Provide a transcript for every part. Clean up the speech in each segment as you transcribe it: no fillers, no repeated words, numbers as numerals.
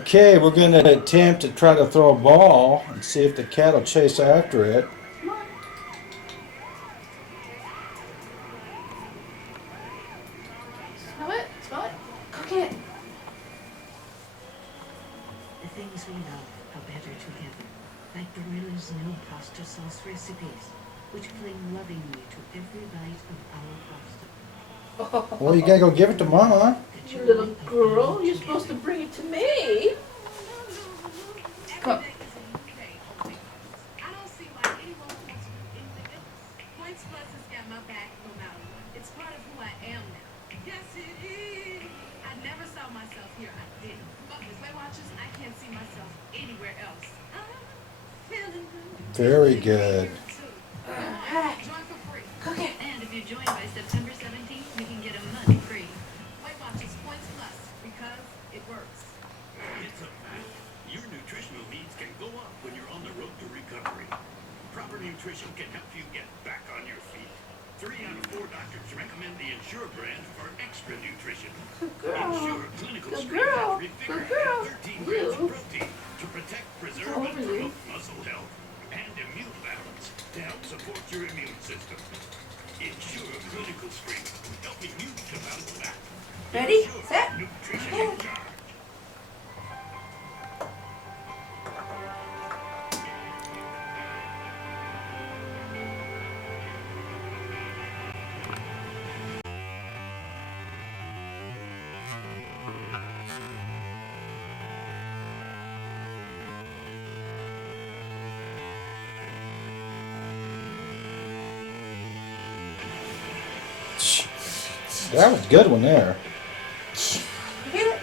Okay, we're going to attempt to try to throw a ball and see if the cat will chase after it. Come on. Smell it? Smell it? Cook it. The things we love are better together, like Barilla's new pasta sauce recipes, which cling lovingly to every bite of our pasta. Well, you gotta go give it to Mama. That You your little life girl, again you're supposed to together. bring it to me. Come. I don't see why anyone would want to do anything else. Points Plus has got my back no matter what. It's part of who I am now. Yes, it is. I never saw myself here. I didn't. But with Weight Watchers, I can't see myself anywhere else. I'm feeling good. Very good. Hey, Join for free. cook it. And if you join by September 17th, you can get a month free. Weight Watchers Points Plus because it works. It's a fact. Your nutritional needs can go up when you're on the road to recovery. Proper nutrition can help you get back on your feet. 3 out of 4 doctors recommend the Ensure brand for extra nutrition. Good girl. Ensure Clinical Good Strength girl. Factory Good Vigor girl. and 13 grams of You. protein to protect, preserve, Over and you. promote muscle health and immune balance to help support your immune system. Ensure Clinical Strength, helping you to bounce back. Ready, Ensure set, Nutrition go. in charge. That was a good one there. Get it.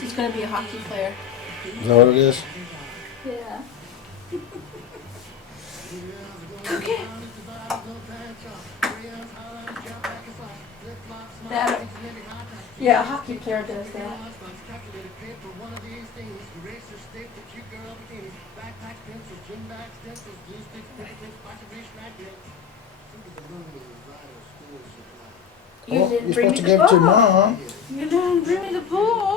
He's gonna be a hockey player. Is that what it is? Yeah. Cook it. That. Yeah, a hockey player does that. You Well, didn't you're bring supposed me to the give it to ball. Mom. You didn't bring me the ball.